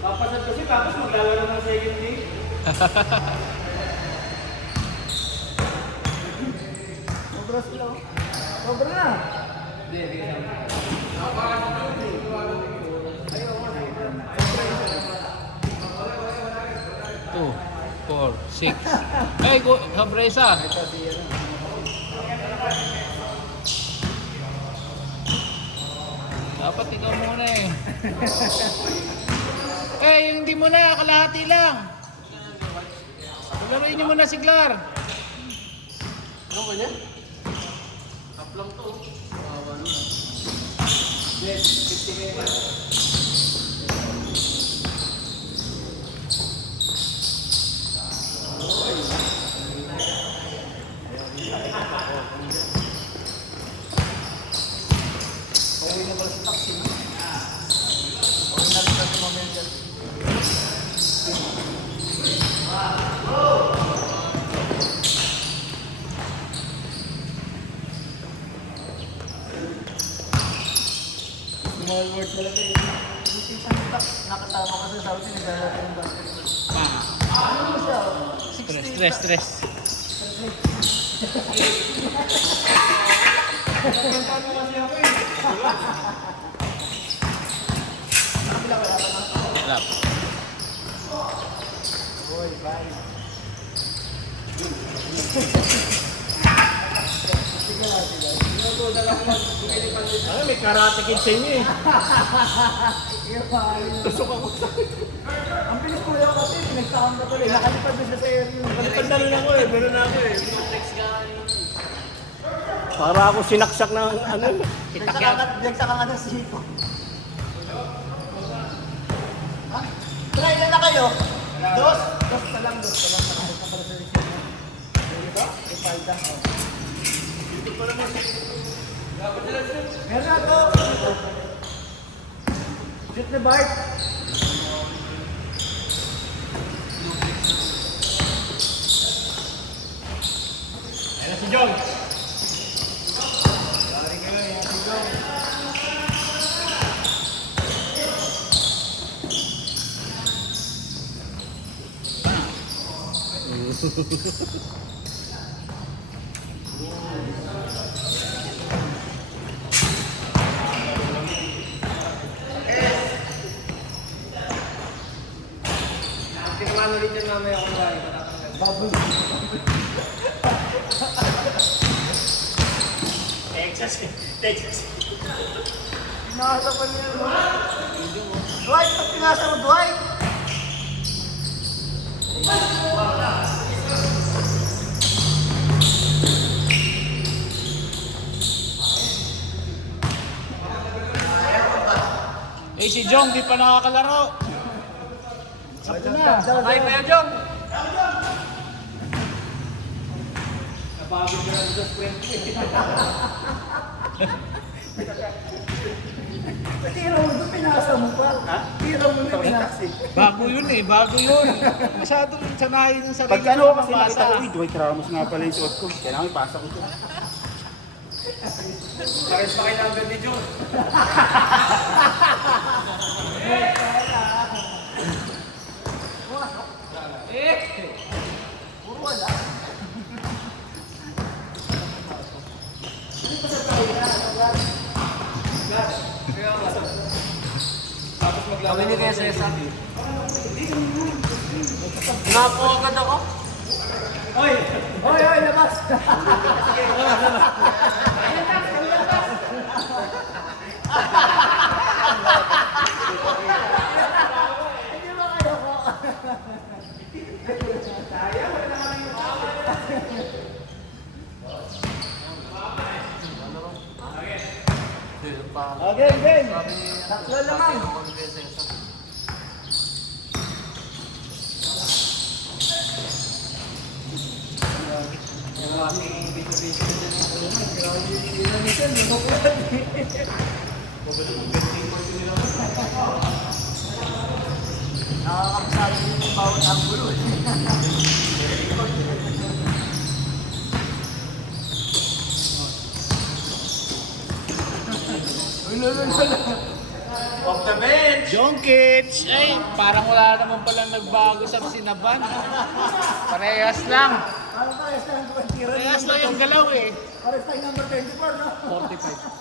Papasad kasi tapos maglalaro ng second game. Sobra sila. Sobra na. Hindi, hindi siya. 2, 4, 6. Ay, sobra isa. Dapat ikaw muna eh. Yung hindi mo na, kalahati lang. Laruin niyo muna si Glar. Ano ba niya? Cup lang to. Yes, 50 kayo na. Pauwi na pala si taxi. Pauwi na rin sa moment. Small world talaga eh. Hindi siya nakatama kasi sa akin naglalaro ng basketball. Ano mo siya? Stress. Wala. Boy, bye. Ano, may karate kid sa inyo eh. Tusok ako sa ang bilis ko yun kasi pinagsakan ka pala. Nakalipad na siya sa area. Kalipad na rin ako eh, meron na ako eh. Para ako sinaksak ng ano. Nagsaka nga ng siko. Ha? Try na kayo. Dos ka lang. Nakahit na pala sa receiver. Dito? Ipalda. Meron na to. Shoot ni Bart. Ayan na si John. Tinaman ulit yan mamaya kung wala. Bubble. Texas. Pinasa pa niya. Dwight, pag pinasa mo, Dwight. Si Jong, di pa nakakalaro. Sakto na. Patay pa yan, John. Napagod ka na sa sprint. Tira mo doon, pinasa mo pa. Ha? Tira mo na pinasa. Bago yun. Masyadong sanayin yung sarili. Pag ano mo kasi mabasa. nakita ko, Dwight Ramos nga pala yung suot ko. Kailangan ipasa ko ito. Pares pa kayo number ni John. Puro wala. Tapos maglalaro. Kami ni kaya Cesar. Napo agad ako. Hoy! Hoy, labas! Hindi ba kayo ko? Okay, game! Tatlo naman! Nakakapasali yung bawat anggulo eh. Uy, lalo. Off the bench! Jokic! Ay, parang wala naman palang nagbago sa sinaban. Parehas lang. Parang parehas na ang tira. Parehas lang yung galaw eh. Parehas tayo number 24, no? 45.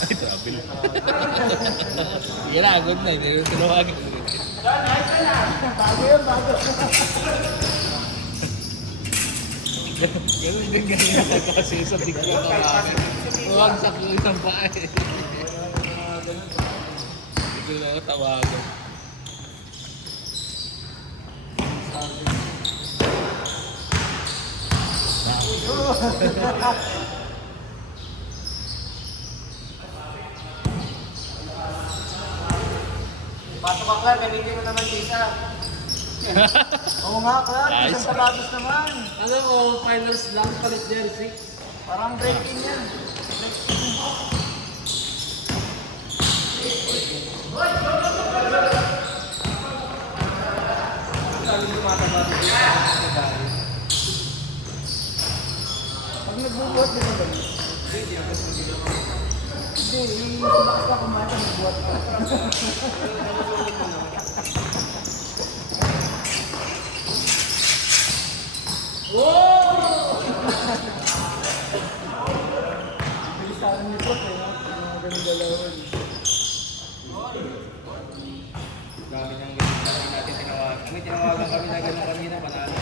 Ay, grabe na. Sige na, good night. Tinawagin. Bago yun, bago. Ganun din ganyan kasi sa bigla ng akin. Huwagsak yung isang paa eh. Hindi ko na ako tawagan. Pasok ka Clark, gamitin mo naman isa. Oo nga, Clark. Nice. Isang sapatos naman. Ano ko, finals lang, palit jersey. Parang breaking yan. Pag nagbubuhat, di ba ganun? Hindi, yung sumakas ka kumain, nagbubuhat ka. Bilisaran ni Pot eh, no? Yung mga ganun galawan. Dami niyang ganito natin tinawagan. Tinawagan kami na gano'n kanina, panalo.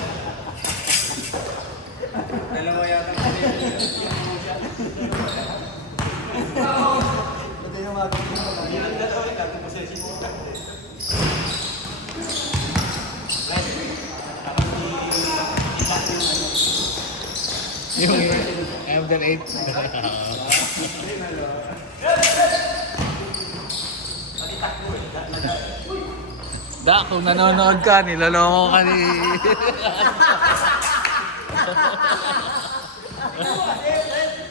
Dalawa yata kami. Ito yung mga ganun galawan. Yun ang dalawa natin kasi simulan. Yung Elder 8. Da, kung nanonood ka, niloloko ka ni...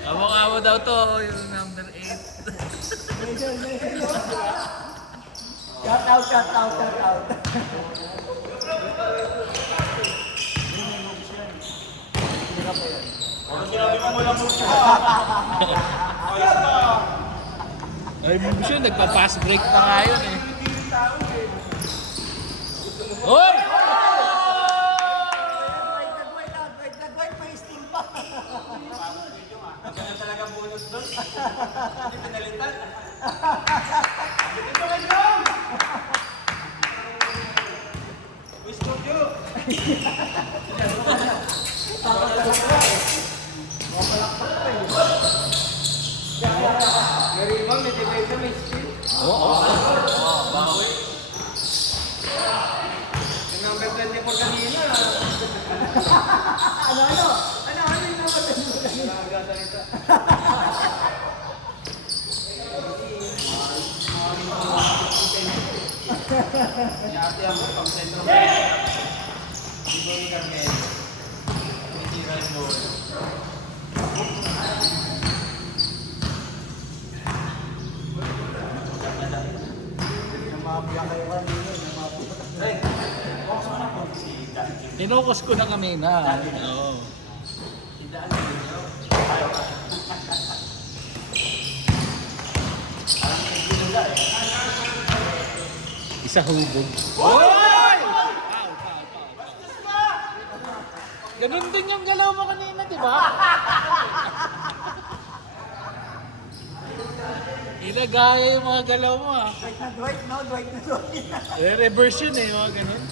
Amo daw to, yung number 8. Shout out, shout out, shout out. Ay, mo siya, nagpa-pass break pa nga yun eh. Hoy! Wait, may steam pa. Ano talaga bonus doon? Hindi pinalitan. Wish studio! May rebound, may defense, may steal. Oo. Bawi. Yung number 24 kanina. Ano yung number 24? Nagasalita. Yate ang pang sentro. Di ba yung Carmel? Tinitira yung ball. Tinukos ko na kami na. Oo. Isa hubog. Hoy! Ganun din yung galaw mo kanina, di ba? Inagaya yung mga galaw mo ah. Dwight na Dwight, no? Dwight na Dwight. Eh, reverse yun eh, mga ganun.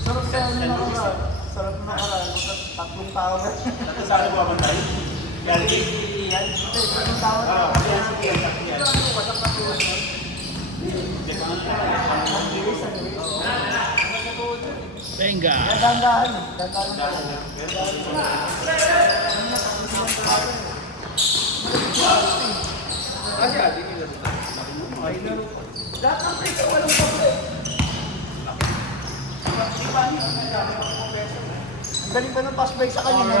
Sarap sa ano nakaraan. Sarap na nakaraan. Tatlong tao na. Ito sa ano ba bantay? Galing. Tatlong tao na. Sige. Benga. Dandahan. Dandahan. Kasi adi nila. Lahat ng prito, walang pagod. Ang galing ba ng pass break sa kanina?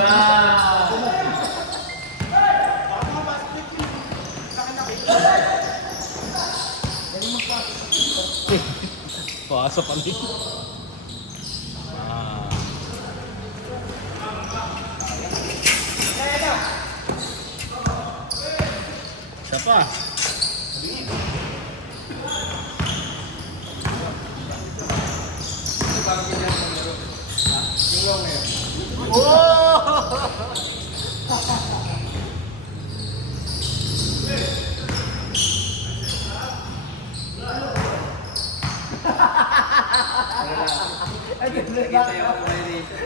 Galing mag-pass. Pasa pa rin. Isa pa. Nakita yung violation.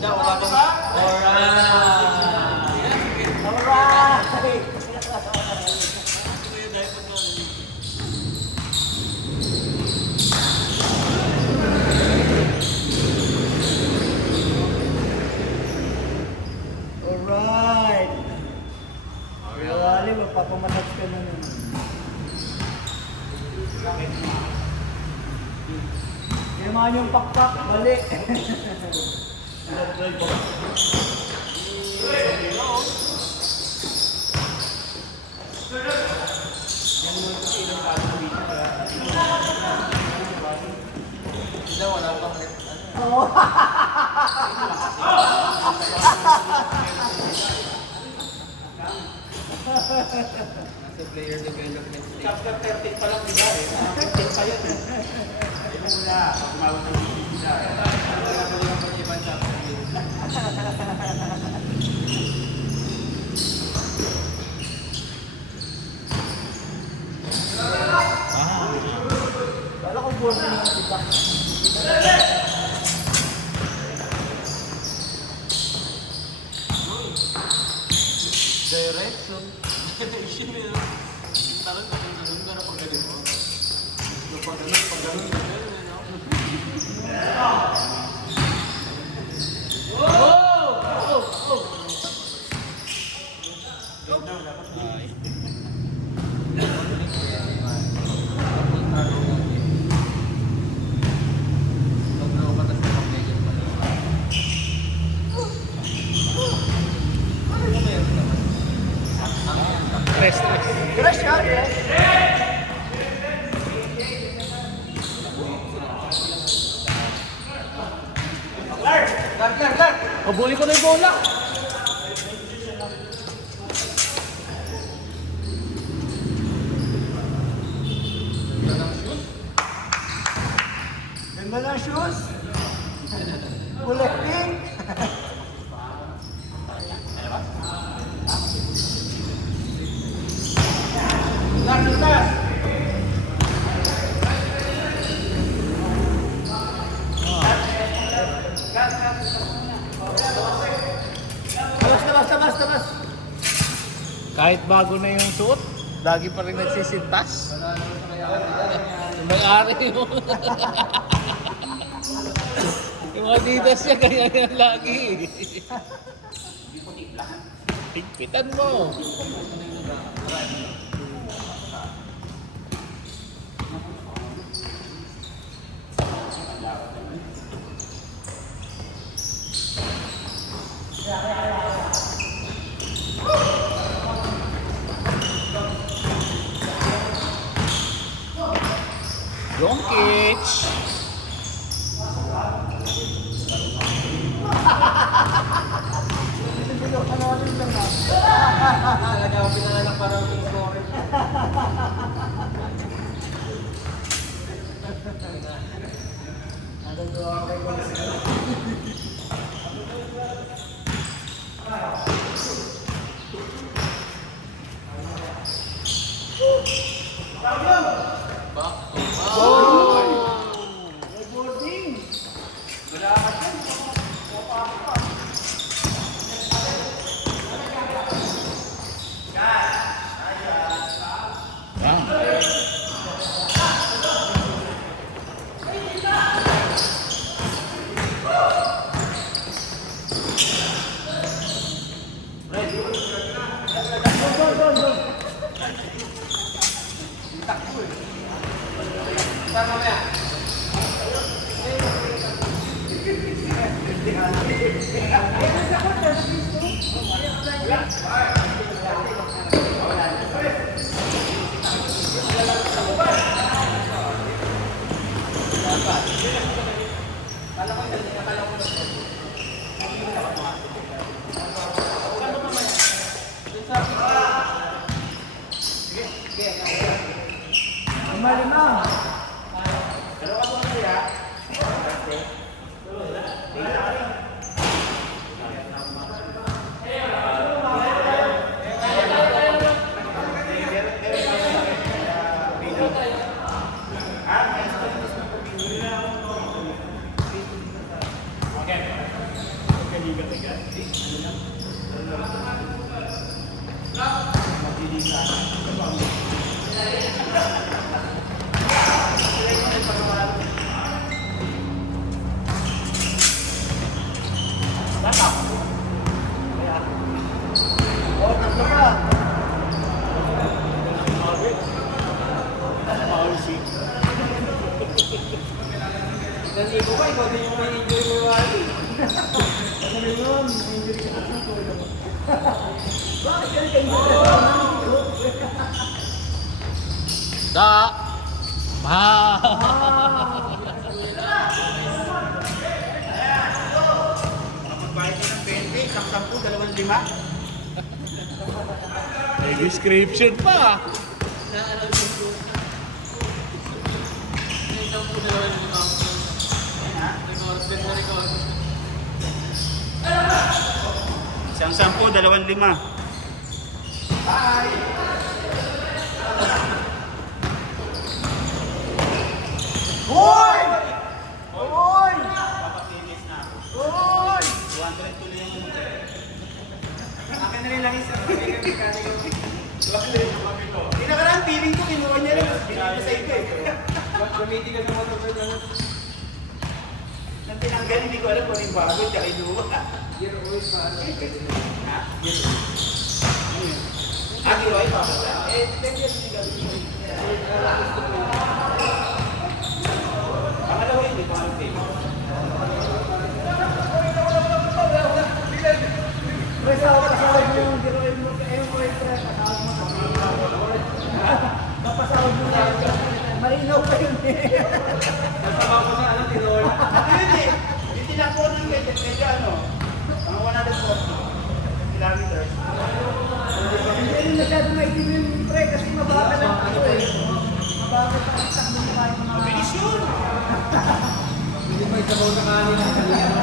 Hindi, wala bang... Alright! Alright! Wala, magpapamatas ka na nun. Kailangan yung pakpak, bali. Hindi, wala pang... Nasa player development stage. Chapter 13 pa lang diba eh. 15 pa yun eh. Ayun muna, pag umabot ng bibigla. Wala pa yung pag-ibang chapter. Wala kong buwan na yung diba. Direction. Direction yun. Takot na kung ganun ka na pag-galing mo. Pag-ganun, Stress. Crush ka, crush. Pabuli ko na yung bola. Ganda ng shoes. Kulay pink. Basta. Kahit bago na yung suot, lagi pa rin nagsisintas. May-ari mo. Yung Adidas niya, kaya yan lagi. Tigpitan mo. Doncic. Talaga ako pinanganak para maging scorer. Lima. Oh, tatlo pa. Hindi ko pa, ikaw din yung may enjoy mo yung Sabi mo, may injury ka na sa ulo. Bakit ka nag-injury? Da! Ma! Magbayad ka ng 20, isang 10, 25. May description pa. Isang 10, 25. Hoy! Hoy! Papatilis na. Hoy! 200 tuloy yung akin na rin lang isa. Hindi nakaraan, feeling ko, kinuha niya rin. Ginagawa sa ito eh. Gamitin ka sa motor ko dyan. Nang tinanggal, hindi ko alam kung ano yung bago, tsaka inuha. Gear oil pa. Ha? Ah, kinuha yung papatay. Eh, depende yan yung gagawin. Pangalawa yun, hindi ko alam tayo. Pre, kasawag mo yung giroin mo. Eh, mo yung pre, kasawag mo. Kapasawag mo na. Malinaw pa yun eh. Nasama ko sa ano, tinol. Hindi. Yung tinakbo ng medyo ano, mga 140 kilometers. Hindi rin masyado maitim yung pre kasi mababa lang ako eh. Mababa pa ang takbo mo kahit mga... Mabilis yun! Hindi pa isabaw sa kanin ang kanina.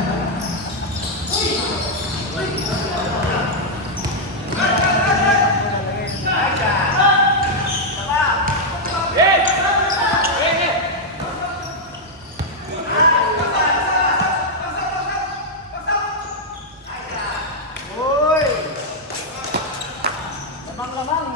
Hoy! Lamang!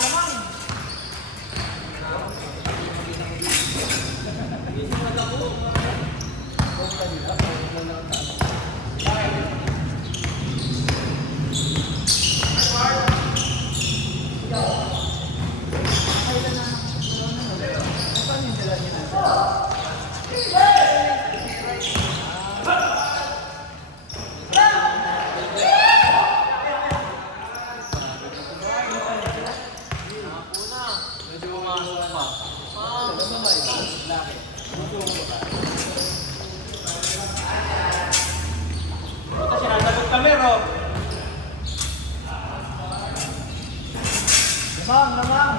Ito, sinasagot kami, Rob. Lamang!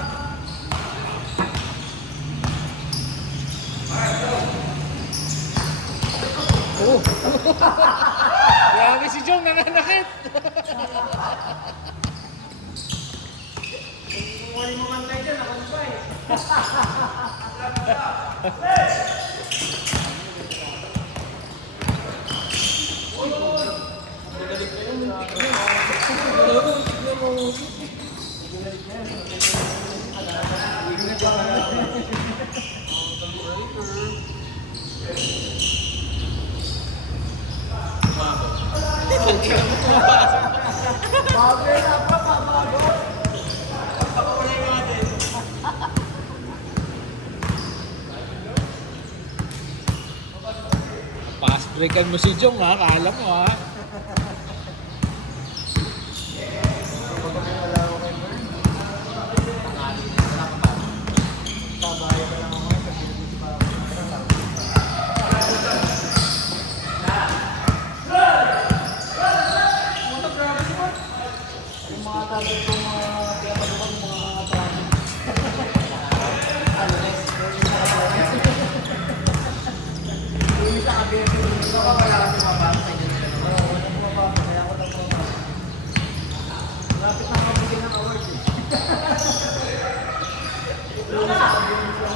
Grabe si Jong, nananakit. Kung wali mo mantay dyan, ako pa eh. Bago yun ako, bago. Fast breakan mo si Jong ha, kala mo ha. Yung mga target ko, mga tinatapos ko, mga target. Yung isa kabir ko, Wala kasi mabantay dyan sila. kaya ako tapos. Lapit na mabuti ng award eh. Yung isa kabir ko,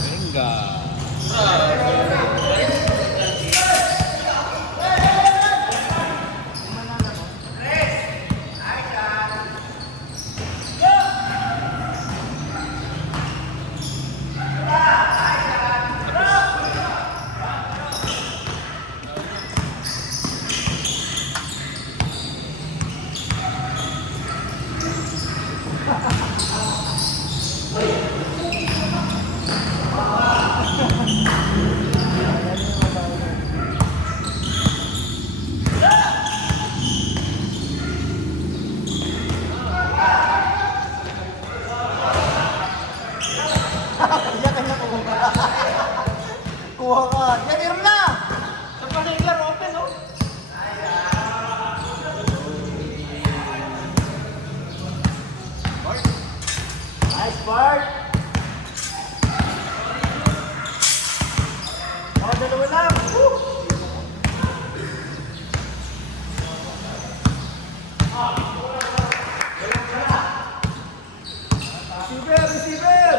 Venga. Yan kanya kuha ka. Kuha ka. Yan, meron na! Sa Passenger, open oh. Nice, Bart! Oh, dalawa lang! Woo! Receiver! Receiver!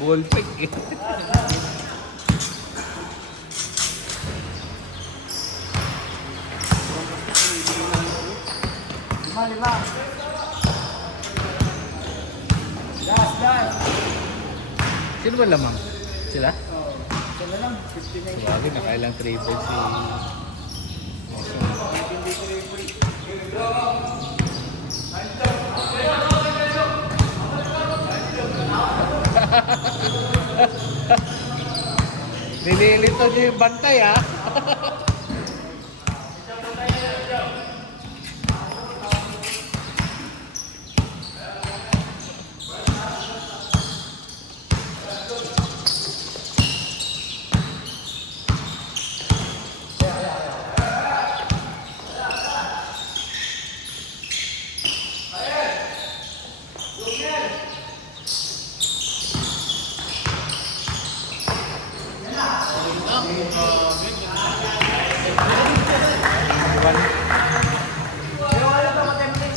Ball pick eh. Lima. Last. Sino ba lamang? Sila? Sila lang, 59. Grabe, nakailang triple si... Nililito niyo yung bantay ha. lang.